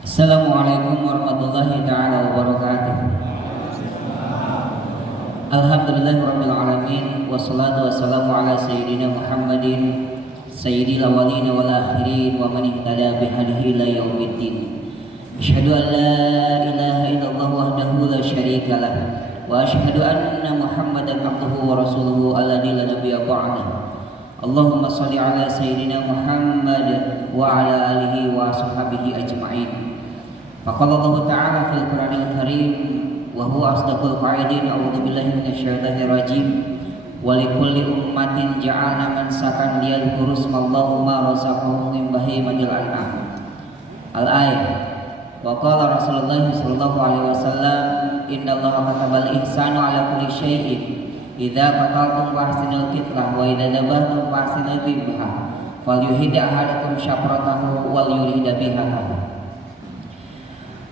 Assalamualaikum warahmatullahi taala wabarakatuh. Alhamdulillahirabbil alamin wassalatu wassalamu ala sayyidina Muhammadin sayyidil awwalin wal akhirin wa man ihtada bihadihi ila yaumiddin. Asyhadu an la ilaha illallah wahdahu la syarika lah wa asyhadu anna Muhammadan abduhu wa rasuluhu alladzi la nabiyya ba'dahu. Allahumma shalli ala sayyidina Muhammad wa ala alihi wa sahbihi ajma'in. Faqala Allah ta'ala fil Qur'anil Karim wa huwa asdaqul qa'ilin a'udzu billahi minasyaitonir rajim wa likulli ummatin ja'alna mansakan liyadhkuru ismallahi ma razaqahum min bahimatil an'am. Al-ayat. Wa qala Rasulullah sallallahu alaihi wasallam innallaha katabal ihsana ala kulli syai'in idza qataltum fahsinul qitlah wa idza dabahtum fahsinul dhibha falyuhid ahadukum syafratahu wal yurid biha.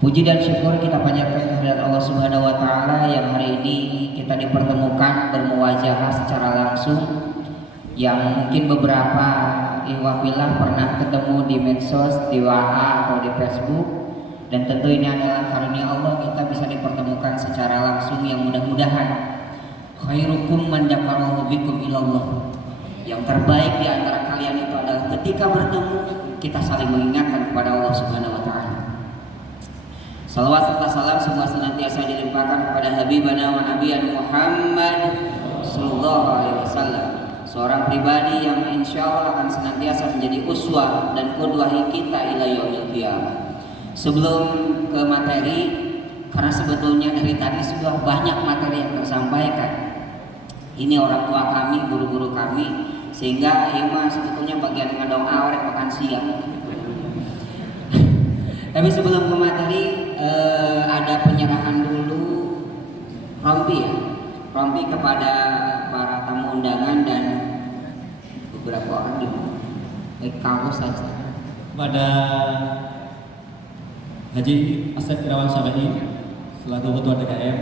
Puji dan syukur kita panjatkan kehadirat Allah Subhanahu wa taala yang hari ini kita dipertemukan bermuwajahah secara langsung, yang mungkin beberapa ikhwah pernah ketemu di medsos, di WA atau di Facebook, dan tentu ini adalah karunia Allah kita bisa dipertemukan secara langsung, yang mudah-mudahan khairukum man dzakarahu bikum ilallah. Yang terbaik di antara kalian itu adalah ketika bertemu kita saling mengingatkan kepada Allah Subhanahu wa taala. Salawat serta salam semua senantiasa dilimpahkan kepada Habibana wa Nabiyana Muhammad sallallahu alaihi wasallam, seorang pribadi yang insyaallah akan senantiasa menjadi uswah dan qudwah kita ila yaumil qiyamah. Sebelum ke materi, karena sebetulnya dari tadi sudah banyak materi yang tersampaikan. Ini orang tua kami, guru-guru kami, sehingga Ima sebetulnya bagian ngadong awet makan siang. Tapi sebelum ke materi, ada penyerahan dulu rompi kepada para tamu undangan dan beberapa orang di kamu saja. Kepada Haji Asep Irawan Syafi'i selaku Ketua DKM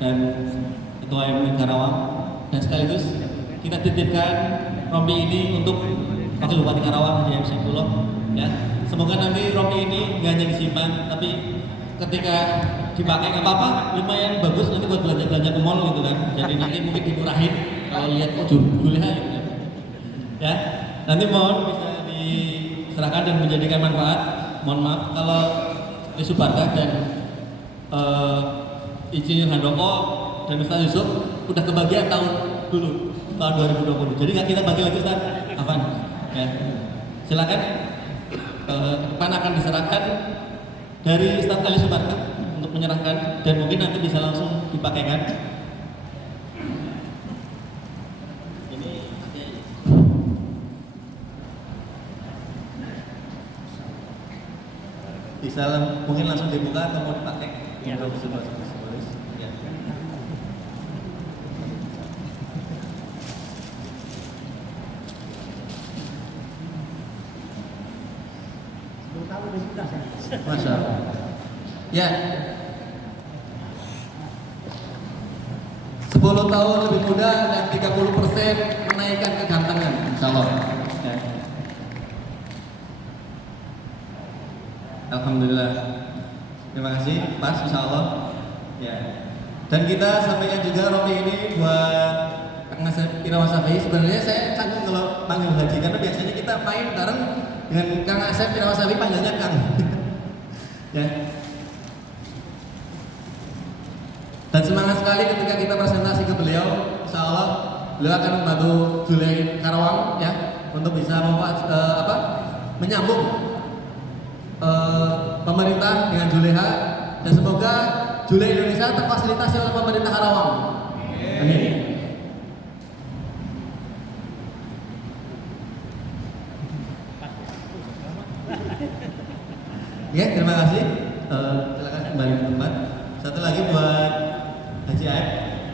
dan Ketua MUI Karawang, dan sekaligus kita titipkan rompi ini untuk Wakil Bupati Karawang Haji M. Saifullah, ya. Semoga nanti rompi ini nggak hanya disimpan, tapi ketika dipakai nggak apa-apa, lumayan bagus nanti buat belanja-belanja ke mall gitu kan. Jadi nanti mungkin dimurahin kalau lihat Juleha gitu kan. Ya, nanti mohon bisa diserahkan dan menjadikan manfaat. Mohon maaf kalau Yusuf Barkah dan Insinyur Handoko dan Ustaz Yusuf udah kebagian tahun 2020. Jadi nggak kita bagi lagi Ustaz Afan. Ya, silakan. Depan akan diserahkan dari Ustaz Ali Subarka untuk menyerahkan, dan mungkin nanti bisa langsung dipakaikan. Ini bisa mungkin langsung dibuka atau mau dipakai? Ya. Ya. 10 tahun lebih muda saya. Masya Allah. Ya. 10 tahun lebih muda dan 30% menaikkan kegantengan, insya Allah. Ya. Alhamdulillah. Terima kasih, Mas, insya Allah. Ya. Dan kita sampaikan juga rompi ini buat Kang Asep Irawan Syafi'i. Sebenarnya saya canggung kalau panggil Haji, karena biasanya kita main bareng dengan Kang Asep Irawan Syafi'i, panggilnya Kang. Ya. Dan semangat sekali ketika kita presentasi ke beliau. Insya Allah beliau akan membantu Juleha Karawang, ya, untuk bisa menyambung pemerintah dengan Juleha, dan semoga Juleha Indonesia terfasilitasi oleh pemerintah Karawang. Amin. Ya, terima kasih. Silakan kembali ke tempat. Satu lagi buat Haji Aib,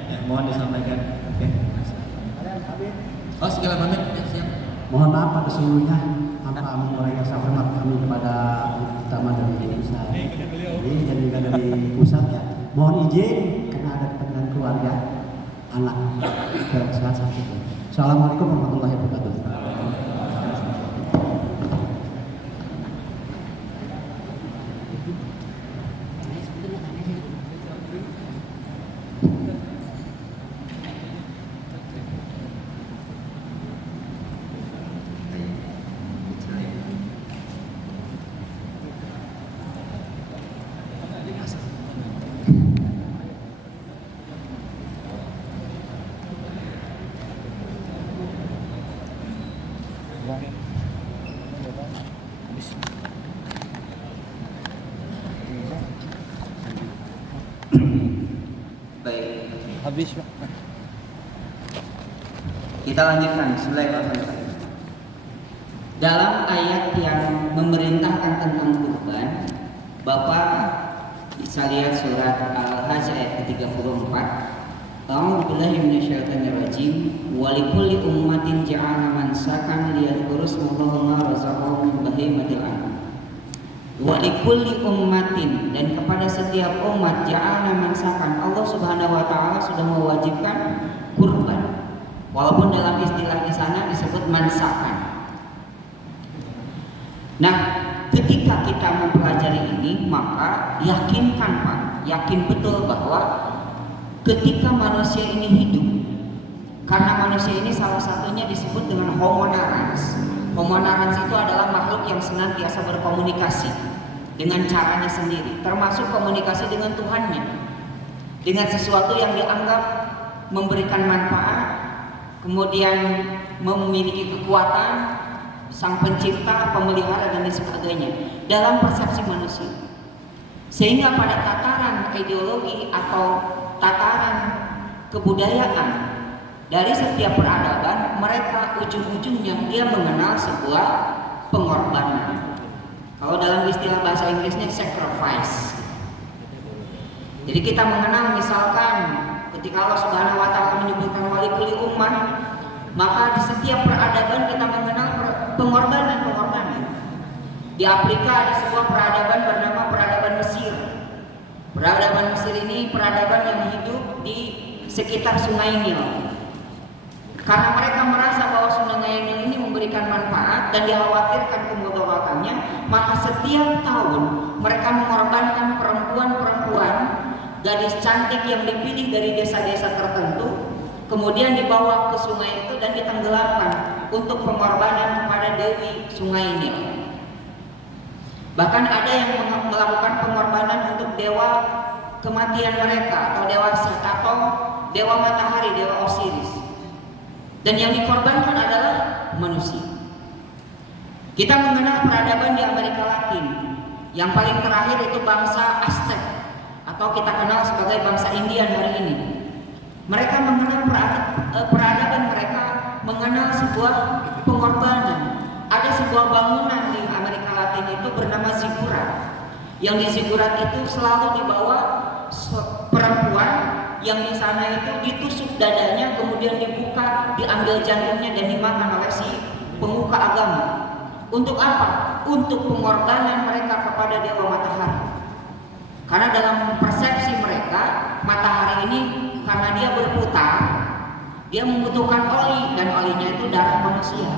ya, mohon disampaikan. Oke. Oh, segala pamit. Ya, siap. Mohon maaf pada seluruhnya tanpa mengurangi rasa hormat kami kepada utama dari pusat ini dan juga dari pusat, ya. Mohon izin karena ada kepentingan keluarga anak ke saat itu. Assalamualaikum warahmatullahi wabarakatuh. Baik, Habis, Pak. kita lanjutkan. Bismillahirrahmanirrahim. Dalam ayat yang memerintahkan tentang kurban, Bapak bisa lihat surat Al-Hajj ayat ke-34. A'udzubillahi minasyaitonirrajim. Wa likulli ummatin ja'alna mansakan liyadhkuru smallaha ma razaqahum min bahimatil an'am. Wa likulli ummatin, dan kepada setiap umat ja'alna mansakan, Allah Subhanahu wa taala sudah mewajibkan kurban. Walaupun dalam istilah di sana disebut mansakan. Nah, ketika kita mempelajari ini, maka yakinkan Pak, yakin betul bahwa ketika manusia ini hidup, karena manusia ini salah satunya disebut dengan Homo narans. Homo narans itu adalah makhluk yang senantiasa berkomunikasi dengan caranya sendiri, termasuk komunikasi dengan Tuhannya, dengan sesuatu yang dianggap memberikan manfaat, kemudian memiliki kekuatan, sang pencipta, pemelihara, dan sebagainya dalam persepsi manusia. Sehingga pada tataran ideologi atau tataran kebudayaan dari setiap peradaban, mereka ujung-ujungnya dia mengenal sebuah pengorbanan. Kalau dalam istilah bahasa Inggrisnya sacrifice. Jadi kita mengenal, misalkan ketika Allah Subhanahu wa taala menyebutkan walikuli umat, maka di setiap peradaban kita mengenal pengorbanan. Di Afrika ada sebuah peradaban bernama peradaban Mesir. Peradaban Mesir ini peradaban yang hidup di sekitar Sungai Nil. Karena mereka merasa bahwa Sungai Nil ini memberikan manfaat dan dikhawatirkan kemudaratannya, maka setiap tahun mereka mengorbankan perempuan-perempuan, gadis cantik yang dipilih dari desa-desa tertentu, kemudian dibawa ke sungai itu dan ditenggelamkan untuk pengorbanan kepada Dewi Sungai Nil. Bahkan ada yang melakukan pengorbanan untuk dewa kematian mereka, atau dewa Set, atau dewa matahari, dewa Osiris. Dan yang dikorbankan adalah manusia. Kita mengenal peradaban di Amerika Latin. Yang paling terakhir itu bangsa Aztec, atau kita kenal sebagai bangsa Indian hari ini. Mereka mengenal peradaban mereka mengenal sebuah pengorbanan. Ada sebuah bangunan di Amerika Latin itu bernama zigurat. Yang di zigurat itu selalu dibawa perempuan yang di sana itu ditusuk dadanya, kemudian dibuka, diambil jantungnya dan dimakan oleh si pemuka agama. Untuk apa? Untuk pengorbanan mereka kepada dewa matahari. Karena dalam persepsi mereka, matahari ini karena dia berputar, dia membutuhkan oli, dan olinya itu darah manusia.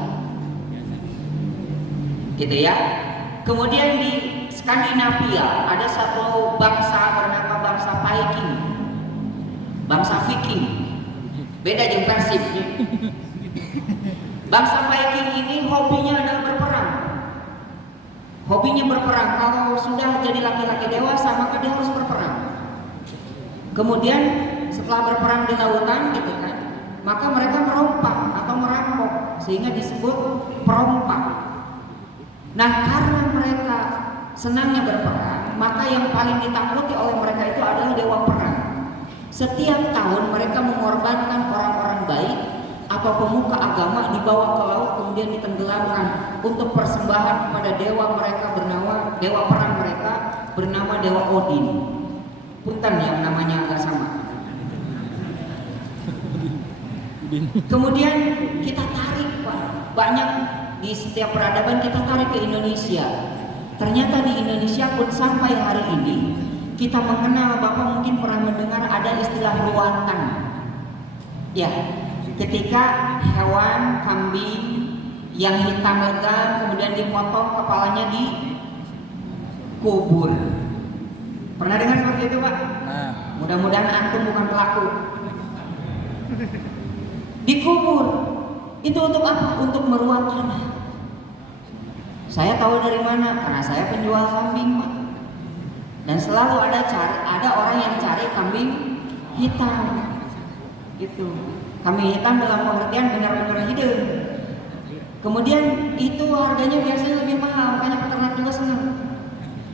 Gitu ya. Kemudian di Skandinavia ada satu bangsa bernama bangsa Viking. Bangsa Viking. Beda jeung Persib. Bangsa Viking ini hobinya adalah berperang. Hobinya berperang. Kalau sudah jadi laki-laki dewasa, maka dia harus berperang. Kemudian setelah berperang di lautan gitu kan, maka mereka merompak atau merampok, sehingga disebut perompak. Nah, karena mereka senangnya berperang, maka yang paling ditakuti oleh mereka itu adalah dewa perang. Setiap tahun mereka mengorbankan orang-orang baik atau pemuka agama, dibawa ke laut kemudian ditenggelamkan untuk persembahan kepada dewa mereka bernama dewa perang mereka bernama dewa Odin. Punten yang namanya agak sama. Kemudian kita tarik Pak, banyak di setiap peradaban kita tarik ke Indonesia. Ternyata di Indonesia pun sampai hari ini kita mengenal, Bapak mungkin pernah mendengar ada istilah ruatan. Ya, ketika hewan kambing yang hitam legam kemudian dipotong kepalanya dikubur. Pernah dengar seperti itu Pak? Nah, Mudah-mudahan antum bukan pelaku. Dikubur. Itu untuk apa? Untuk meruat tanah. Saya tahu dari mana? Karena saya penjual kambing, Pak. Dan selalu ada orang yang cari kambing hitam. Gitu. Kambing hitam dalam pengertian benar-benar hidup. Kemudian itu harganya biasanya lebih mahal, makanya peternak juga senang.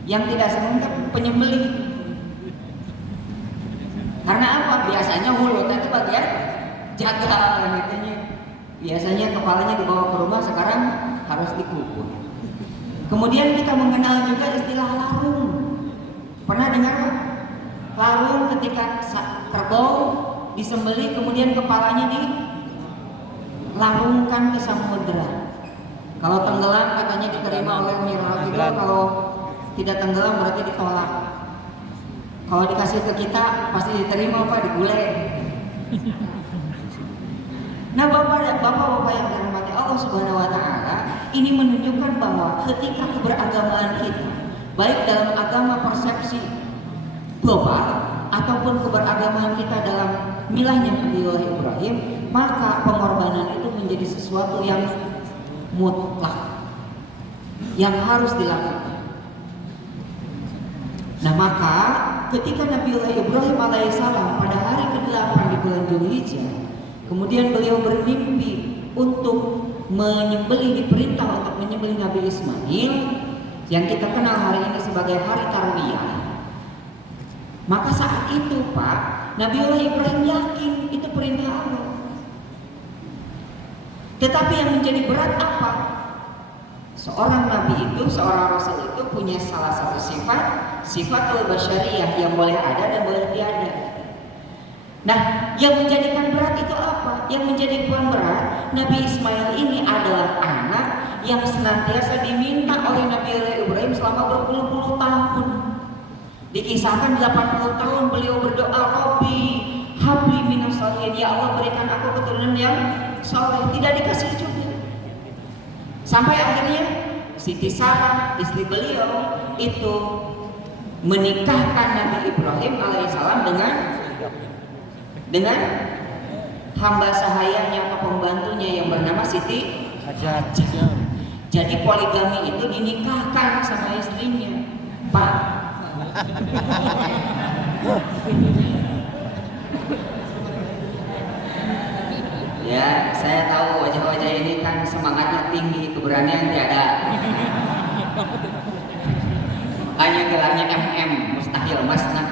Yang tidak senang kan penyembelih. Karena apa? Biasanya mulutnya itu bagian jagal gitu. Biasanya kepalanya dibawa ke rumah, sekarang harus dikubur. Kemudian kita mengenal juga istilah larung. Pernah dengar Pak? Larung ketika kerbau disembelih kemudian kepalanya dilarungkan ke samudera. Kalau tenggelam katanya diterima oleh Nyi Roro Kidul, kalau tidak tenggelam berarti ditolak. Kalau dikasih ke kita pasti diterima Pak, digulai. Nah bapak-bapak yang dirahmati Allah Subhanahu wa Ta'ala, ini menunjukkan bahwa ketika keberagamaan kita, baik dalam agama persepsi global ataupun keberagamaan kita dalam milahnya Nabi Ibrahim, maka pengorbanan itu menjadi sesuatu yang mutlak, yang harus dilakukan. Nah maka ketika Nabi Ibrahim alaihissalam pada hari ke-8 di bulan Dzulhijjah, kemudian beliau bermimpi untuk menyembelih, diperintah untuk menyembelih Nabi Ismail yang kita kenal hari ini sebagai hari Tarwiyah. Maka saat itu Pak, Nabiullah Ibrahim yakin itu perintah Allah. Tetapi yang menjadi berat apa? Seorang nabi itu, seorang rasul itu punya salah satu sifatul basyariyah yang boleh ada dan boleh tiada. Nah, yang menjadikan berat itu apa? Yang menjadi berat, Nabi Ismail ini adalah anak yang senantiasa diminta oleh Nabi Ibrahim selama berpuluh-puluh tahun. Dikisahkan 80 tahun beliau berdoa, Rabbi habli minas sholihin, ya Allah berikan aku keturunan yang soleh. Tidak dikasih juga. Sampai akhirnya Siti Sarah, istri beliau itu menikahkan Nabi Ibrahim alaihissalam dengan hamba sahayanya atau pembantunya yang bernama Siti Hajar. Jadi poligami itu dinikahkan sama istrinya, Pak. Ya, saya tahu wajah-wajah ini kan semangatnya tinggi, keberanian tiada. Hanya gelarnya MM, mustahil masna.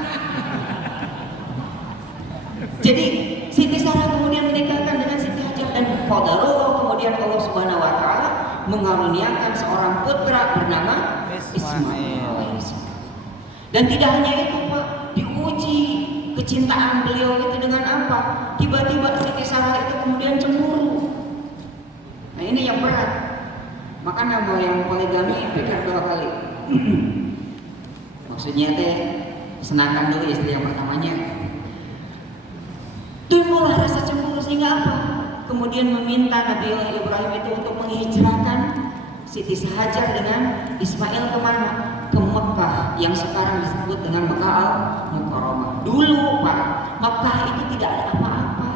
Jadi Siti Sarah kemudian menikahkan dengan Siti Hajar, dan qadarullah kemudian Allah Subhanahu wa Ta'ala mengaruniakan seorang putra bernama Ismail. Dan tidak hanya itu Pak, diuji kecintaan beliau itu dengan apa? Tiba-tiba Siti Sarah itu kemudian cemburu. Nah ini yang berat. Maka nama yang poligami pikir 2 kali. Maksudnya senangkan dulu istri yang pertamanya. Timbullah rasa cemburu sehingga apa? Kemudian meminta Nabi Ibrahim itu untuk menghijrahkan Siti Hajar dengan Ismail kemana? Ke Mekah yang sekarang disebut dengan Mekah Al-Mukarramah. Dulu Pak, Mekah itu tidak ada apa-apa.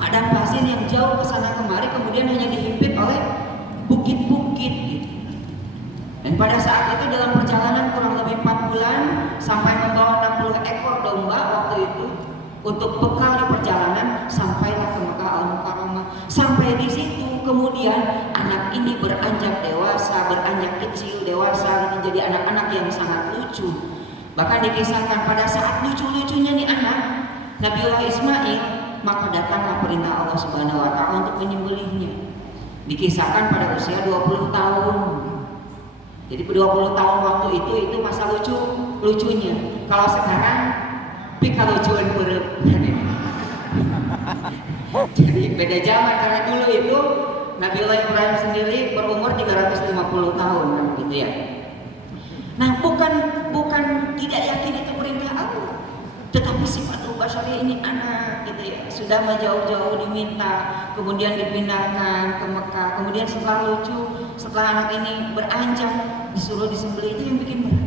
Padang pasir yang jauh ke sana kemari, kemudian hanya dihimpit oleh bukit-bukit gitu. Dan pada saat itu dalam perjalanan kurang lebih 4 bulan sampai membawa 60 ekor domba waktu itu untuk bekal di perjalanan, sampailah ke Mekah Al-Mukarramah. Sampai di situ kemudian anak ini beranjak dewasa, beranjak kecil, dewasa, menjadi anak-anak yang sangat lucu. Bahkan dikisahkan pada saat lucu-lucunya nih anak Nabiullah Ismail, maka datanglah perintah Allah Subhanahu wa Ta'ala untuk menyembelihnya. Dikisahkan pada usia 20 tahun. Jadi 20 tahun waktu itu masa lucunya. Kalau sekarang pika lucuan berep. Jadi beda zaman, karena dulu itu Nabiullah Ibrahim sendiri berumur 350 tahun gitu ya. Nah, bukan tidak yakin itu perintah Allah, tetapi sifatul basyari ini anak gitu ya. Sudah jauh-jauh diminta, kemudian dipindahkan ke Mekah, kemudian setelah lucu, setelah anak ini beranjak disuruh disembelih, itu yang bikin berat.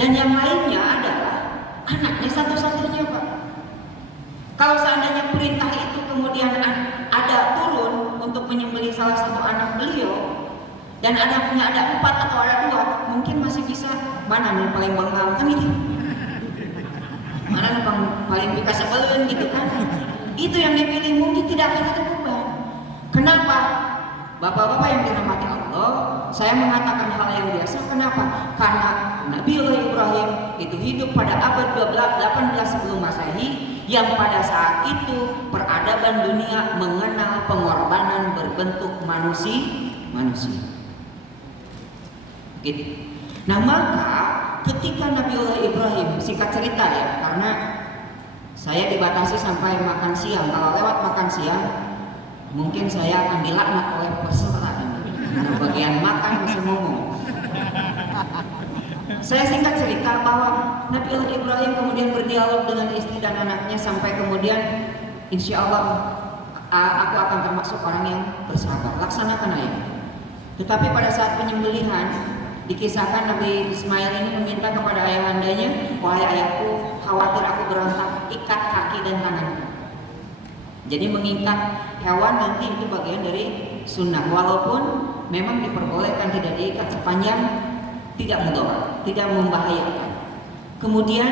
Dan yang lainnya adalah anaknya satu-satunya Pak. Kalau seandainya perintah itu kemudian ada turun untuk menyembelih salah satu anak beliau, dan anaknya ada 4 atau ada 2, mungkin masih bisa mana yang paling bengal kan itu, mana yang paling bisa sebelum gitu kan. Itu yang dipilih, mungkin tidak akan ada beban. Kenapa? Bapak-bapak yang dirahmati Allah, saya mengatakan hal yang biasa. Kenapa? Karena Nabiullah Ibrahim itu hidup pada abad 18 sebelum Masehi, yang pada saat itu peradaban dunia mengenal pengorbanan berbentuk manusia. Gitu. Nah, maka ketika Nabiullah Ibrahim, singkat cerita ya, karena saya dibatasi sampai makan siang. Kalau lewat makan siang, mungkin saya akan dilaknat oleh peserta ini. Karena bagian makan masih ngomong. Saya singkat cerita bahwa Nabiullah Ibrahim kemudian berdialog dengan istri dan anaknya sampai kemudian insya Allah aku akan termasuk orang yang bersabar. Laksanakan ayah. Tetapi pada saat penyembelihan dikisahkan Nabi Ismail ini meminta kepada ayahandanya, wahai ayahku, khawatir aku berontak, ikat kaki dan tanganku. Jadi mengikat hewan nanti itu bagian dari sunnah, walaupun memang diperbolehkan tidak diikat sepanjang tidak mudarat, tidak membahayakan. Kemudian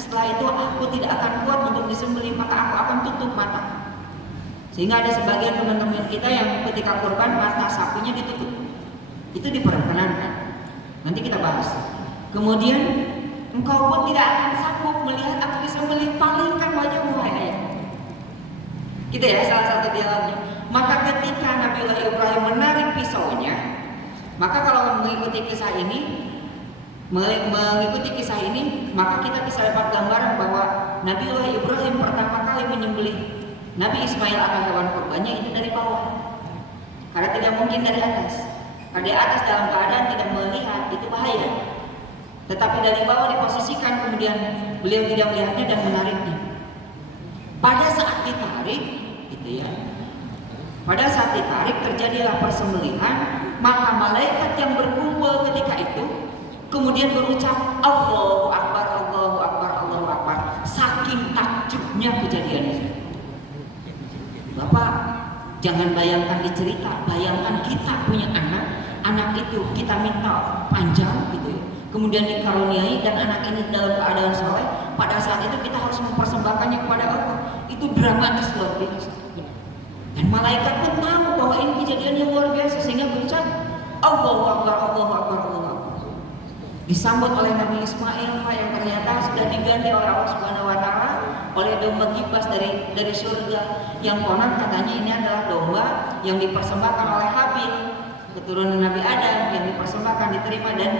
setelah itu aku tidak akan kuat untuk disembelih, maka aku akan tutup mata. Sehingga ada sebagian teman-teman kita yang ketika kurban mata sapinya ditutup. Itu diperkenankan. Nanti kita bahas. Kemudian engkau pun tidak akan sanggup melihat aku disembelih, palingkan wajahmu wahai ayah. Gitu ya, salah satu dialognya. Maka ketika Nabiullah Ibrahim menarik pisaunya, maka kalau mengikuti kisah ini, maka kita bisa dapat gambaran bahwa Nabiullah Ibrahim pertama kali menyembelih Nabi Ismail atau hewan kurbannya itu dari bawah, karena tidak mungkin dari atas. Karena di atas dalam keadaan tidak melihat itu bahaya. Tetapi dari bawah diposisikan, kemudian beliau tidak melihatnya dan menariknya. Pada saat ditarik, gitu ya. Pada saat ditarik terjadilah persembelihan, maka malaikat yang berkumpul ketika itu kemudian berucap Allahu Akbar, Allahu Akbar, Allahu Akbar. Saking takjubnya kejadian itu. Bapak, jangan bayangkan dicerita, bayangkan kita punya anak itu kita minta panjang gitu ya. Kemudian dikaruniai dan anak ini dalam keadaan soleh, pada saat itu kita harus mempersembahkannya kepada Allah. Itu dramatis luar biasa. Dan malaikat pun tahu bahwa ini kejadian yang luar biasa sehingga berucap Allahu Akbar, Allahu Akbar, Allahu Akbar. Disambut oleh Nabi Ismail yang ternyata sudah diganti oleh Allah Subhanahu wa taala oleh domba kibas dari surga, yang konon katanya ini adalah domba yang dipersembahkan oleh Habil, keturunan Nabi Adam, yang dipersembahkan, diterima dan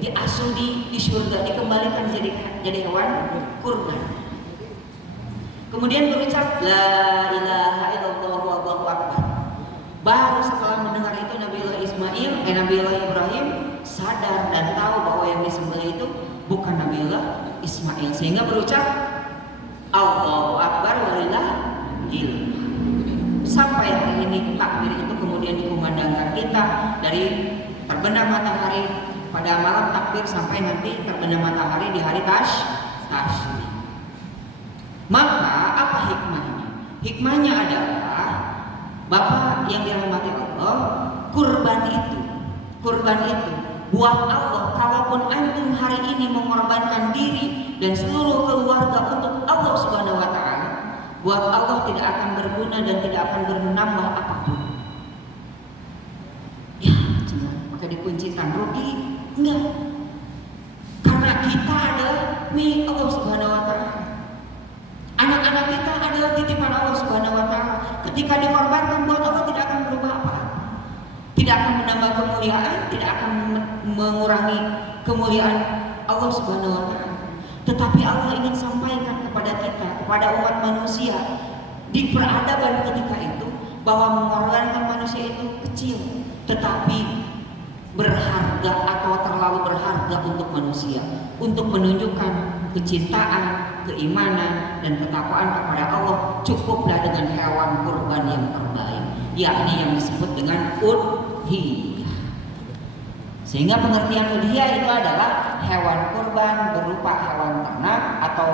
diasuh di surga, dikembalikan jadi hewan kurban. Kemudian berucap la ilaha illallah wallahu akbar. Baru setelah mendengar itu Nabiullah Ibrahim sadar dan tahu bahwa yang disembelih itu bukan Nabiullah Ismail, sehingga berucap Allahu Akbar walillahil. Sampai hari ini takbir itu kemudian dikumandangkan kita dari terbenam matahari pada malam takbir sampai nanti terbenam matahari di hari tasyrik. Maka apa hikmahnya? Hikmahnya adalah Bapak yang dirahmati Allah, kurban itu buat Allah. Kalaupun antum hari ini mengorbankan diri dan seluruh keluarga untuk Allah Subhanahu wa taala, buat Allah tidak akan berguna dan tidak akan menambah apapun. Ya, cuma maka dikuncikan rugi? Enggak. Karena kita adalah milik Allah Subhanahu wa taala. Anak-anak kita adalah titipan Allah Subhanahu wa taala. Ketika dikorbankan buat Allah tidak akan berubah apa-apa. Tidak akan menambah kemuliaan, tidak akan mengurangi kemuliaan Allah Subhanahu wa taala. Tetapi Allah ingin sampaikan kepada kita, kepada umat manusia di peradaban ketika itu, bahwa mengorbankan manusia itu kecil, tetapi berharga atau terlalu berharga untuk manusia, untuk menunjukkan kecintaan, keimanan dan ketakwaan kepada Allah. Cukuplah dengan hewan kurban yang terbaik, yakni yang disebut dengan udhiyah. Sehingga pengertian udhiyah itu adalah hewan kurban berupa hewan ternak atau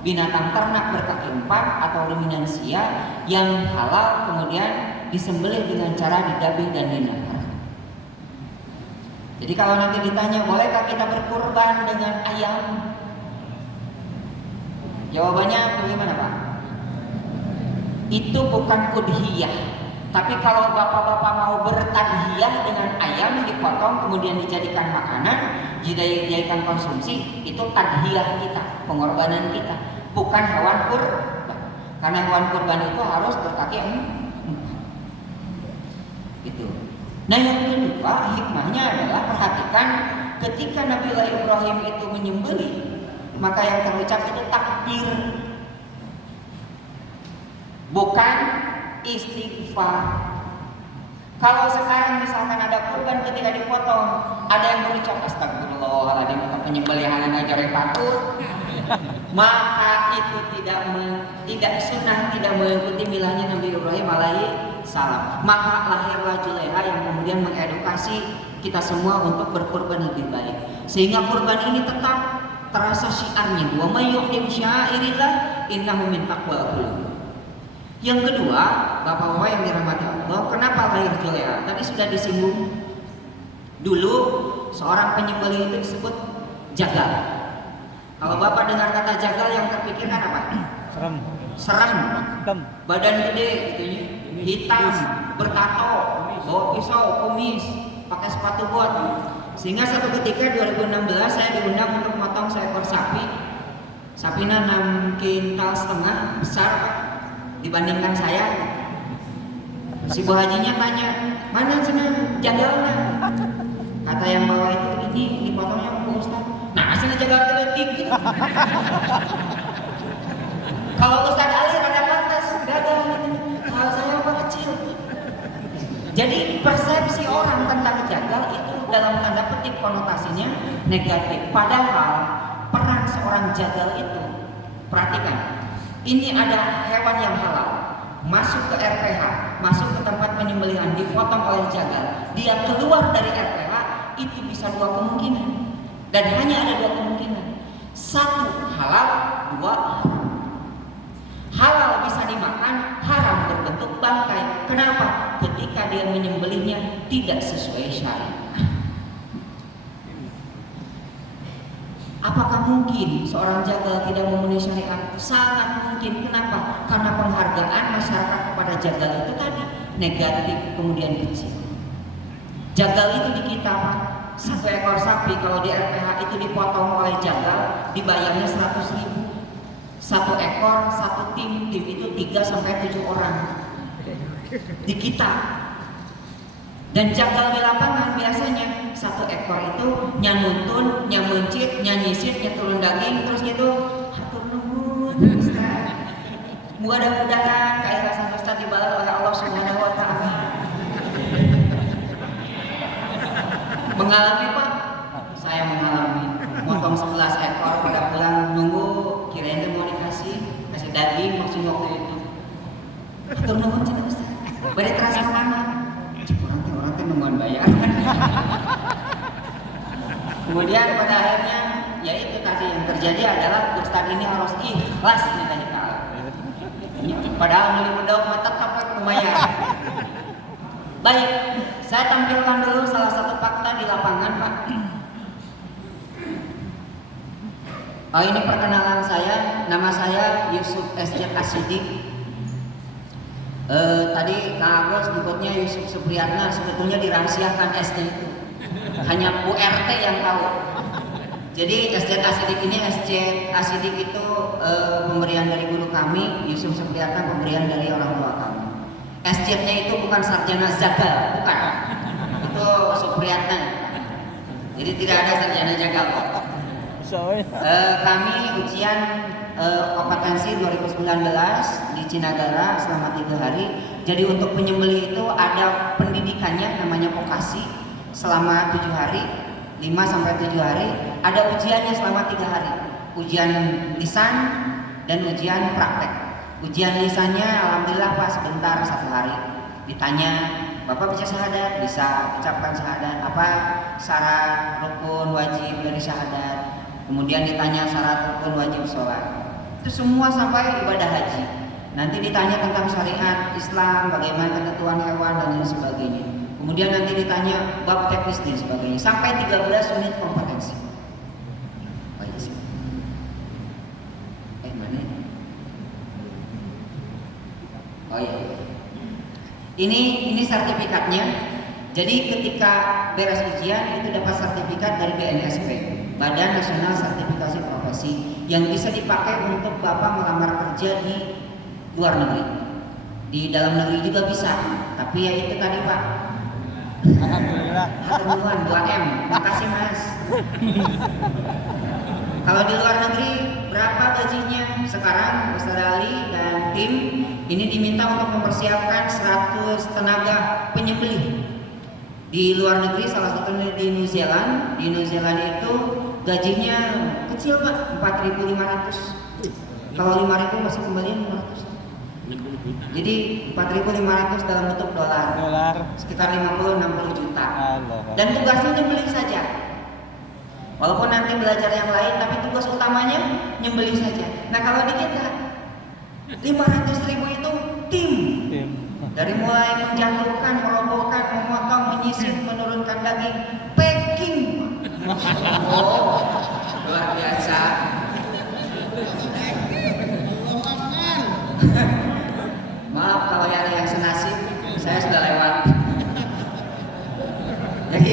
binatang ternak berkaki empat atau ruminansia yang halal, kemudian disembelih dengan cara didabih dan dinahar. Jadi kalau nanti ditanya bolehkah kita berkurban dengan ayam, jawabannya bagaimana Pak? Itu bukan udhiyah. Tapi kalau bapak-bapak mau bertadhiyah dengan ayam dipotong kemudian dijadikan makanan, dijadikan konsumsi, itu tadhiyah kita, pengorbanan kita, bukan hewan kurban. Karena hewan kurban itu harus berkaki 4. Gitu. Nah yang kedua hikmahnya adalah perhatikan ketika Nabiullah Ibrahim itu menyembelih, maka yang terucap itu takbir, bukan istighfar. Kalau sekarang misalkan ada kurban ketika dipotong, ada yang berucap astagfirullahaladzim, penyembelihan aja repatut, maka itu tidak sunnah, tidak mengikuti milahnya Nabi Ibrahim alaihi salam. Maka lahirlah Juleha yang kemudian mengedukasi kita semua untuk berkurban lebih baik, sehingga kurban ini tetap terasa syiarnya, wa may yu'dim sya'airillah innahu min taqwal qulub. Yang kedua, bapak-bapak yang dirahmati Allah, kenapa lahir Juleha? Tadi sudah disinggung. Dulu seorang penyembelih itu disebut jagal. Kalau bapak dengar kata jagal yang terpikirkan apa? Serem, badan gede, gitu, hitam, bertato, bawa pisau, kumis, pakai sepatu bot. Sehingga satu ketika 2016 saya diundang untuk memotong seekor sapi. Sapinya 6,5 kintal, besar Pak, dibandingkan saya. Si Bu Hajinya tanya, mana cina jagalnya? Kata yang bawa itu, ini dipotongnya Bu Ustaz. Nah, cina jagal kedetik gitu. Kalau Ustaz Ali rada pantas, gagal. Kalau saya apa kecil. Jadi persepsi orang tentang jagal itu dalam tanda petik konotasinya negatif. Padahal peran seorang jagal itu, perhatikan, ini ada hewan yang halal, masuk ke RPH, masuk ke tempat penyembelihan, dipotong oleh jagal, dia keluar dari RPH, itu bisa 2 kemungkinan. Dan hanya ada 2 kemungkinan. 1 halal, 2 haram. Halal bisa dimakan, haram berbentuk bangkai. Kenapa? Ketika dia menyembelihnya tidak sesuai syariat. Apakah mungkin seorang jagal tidak memenuhi syariat? Sangat mungkin. Kenapa? Karena penghargaan masyarakat kepada jagal itu tadi negatif, kemudian kecil. Jagal itu di kita, Pak. 1 ekor sapi kalau di RPH itu dipotong oleh jagal, dibayarnya 100.000. 1 ekor, 1 tim itu 3-7 orang di kita. Dan jagal di lapangan biasanya 1 ekor itu nyanuntun, nyamuncit, nyanyisit, nyeturun daging, terus gitu hatur nuhun Ustaz. Mudah-mudahan keikhlasan Ustaz dibalas oleh Allah Subhanahu wa taala. Mengalami Pak? Saya mengalami. Motong 11 ekor pada pulang nunggu kirain dia mau kasih daging maksud waktu itu. Hatur nuhun cina Ustaz. Bade terasa kemana? Orang nungguan bayar. Kemudian pada akhirnya ya itu tadi yang terjadi adalah Ustaz ini harus ikhlas lillahi ta'ala. Padahal beli bedog tetap lumayan. Baik, saya tampilkan dulu salah satu fakta di lapangan Pak. Oh, ini perkenalan saya, nama saya Yusuf S.J. Asidik. Tadi Kang Agus sebutnya Yusuf Supriyatna, sebetulnya dirahasiakan SD itu. Hanya Bu RT yang tahu. Jadi SJ Asidik ini, SJ Asidik itu pemberian dari guru kami, Yusuf Supriyatna pemberian dari orang tua kami. SJ-nya itu bukan sarjana zagal, bukan. Itu Supriyatna. Jadi tidak ada sarjana zagal. Kami ujian kompetensi 2019 di Cinagara selama 3 hari. Jadi untuk penyembelih itu ada pendidikannya namanya vokasi selama 7 hari, 5-7 hari. Ada ujiannya selama 3 hari. Ujian lisan dan ujian praktek. Ujian lisannya alhamdulillah Pak sebentar 1 hari. Ditanya, Bapak bisa syahadat? Bisa, ucapkan syahadat. Apa syarat rukun wajib dari syahadat? Kemudian ditanya syarat rukun wajib sholat. Itu semua sampai ibadah haji. Nanti ditanya tentang syariat Islam, bagaimana ketentuan hewan dan lain sebagainya. Kemudian nanti ditanya bab teknis dan sebagainya. Sampai 13 unit kompetensi. Oh iya sih. Mana? Oh iya. Ini sertifikatnya. Jadi ketika beres ujian itu dapat sertifikat dari BNSP, Badan Nasional Sertifikasi Profesi, yang bisa dipakai untuk Bapak melamar kerja di luar negeri. Di dalam negeri juga bisa, tapi ya itu tadi Pak. Alhamdulillah. Alhamdulillah 2M. Makasih Mas. Kalau di luar negeri berapa gajinya? Sekarang Ustaz Ali dan tim ini diminta untuk mempersiapkan 100 tenaga penyembelih. Di luar negeri salah satunya di New Zealand. Di New Zealand itu gajinya kecil Pak, 4.500. Kalau 5.000 masih kembalian 500. Jadi 4.500 dalam bentuk dolar. Sekitar 50-60 juta. Dan tugasnya nyembelih saja. Walaupun nanti belajar yang lain, tapi tugas utamanya nyembelih saja. Nah kalau di kita 500.000 itu tim. Dari mulai menjatuhkan, merobohkan, memotong, menyisir, menurunkan daging, packing. Oh, luar biasa. Maaf kalau ada yang senasib, saya sudah lewat. Jadi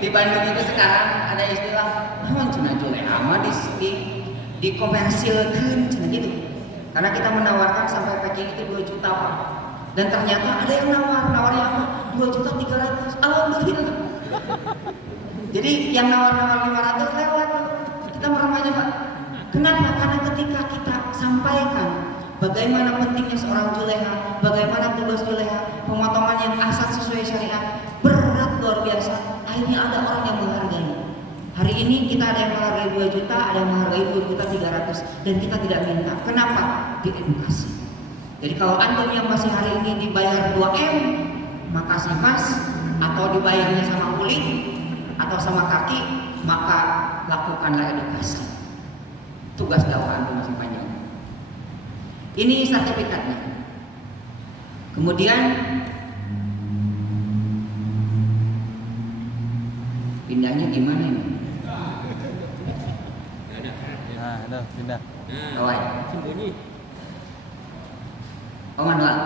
di Bandung itu sekarang ada istilah naon cenah juleha mah dikomersilkeun cenah gitu. Karena kita menawarkan sampai packing itu 2 juta Pak. Dan ternyata ada yang nawarnya apa? 2.300.000. Alhamdulillah. Jadi yang nawar 500 lewat. Kita merem aja Pak. Kenapa? Karena ketika kita sampaikan bagaimana pentingnya seorang juleha, bagaimana tugas juleha, pemotongan yang asal sesuai syariat, berat luar biasa. Akhirnya ada orang yang menghargai. Hari ini kita ada yang menghargai 2 juta, ada yang menghargai 2.300.000, dan kita tidak minta. Kenapa? Diedukasi. Jadi kalau antum yang masih hari ini dibayar 2M, makasih Mas, atau dibayarnya sama kulit atau sama kaki, maka lakukanlah edukasi. Tugas dakwah antum masih panjang. Ini sertifikatnya. Kemudian pindahnya gimana ini? Nah, pindah. Kawai. Oh manual.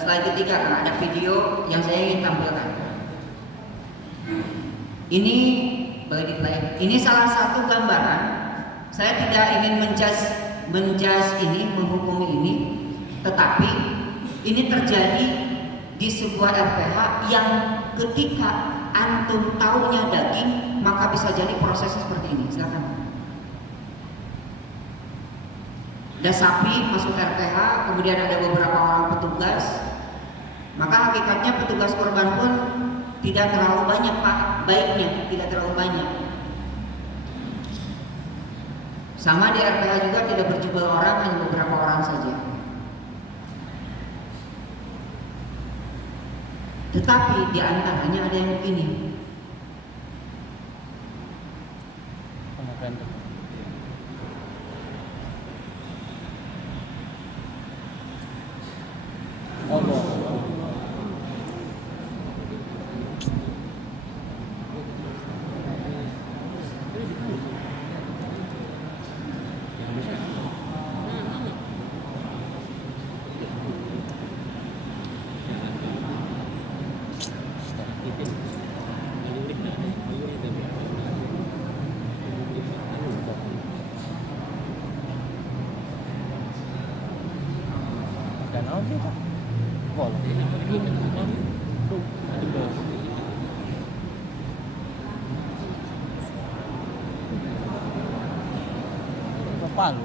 Slide ketiga ada video yang saya ingin tampilkan. Ini boleh di play. Ini salah satu gambaran. Saya tidak ingin menjudge ini, menghukumi ini, tetapi ini terjadi di sebuah RPH yang ketika antum taunya daging, maka bisa jadi prosesnya seperti ini. Silakan. Ada sapi masuk RPH, kemudian ada beberapa orang petugas. Maka hakikatnya petugas korban pun tidak terlalu banyak Pak, baiknya tidak terlalu banyak. Sama di RPH juga tidak berjumlah orang, hanya beberapa orang saja. Tetapi di antaranya ada yang begini. Palu.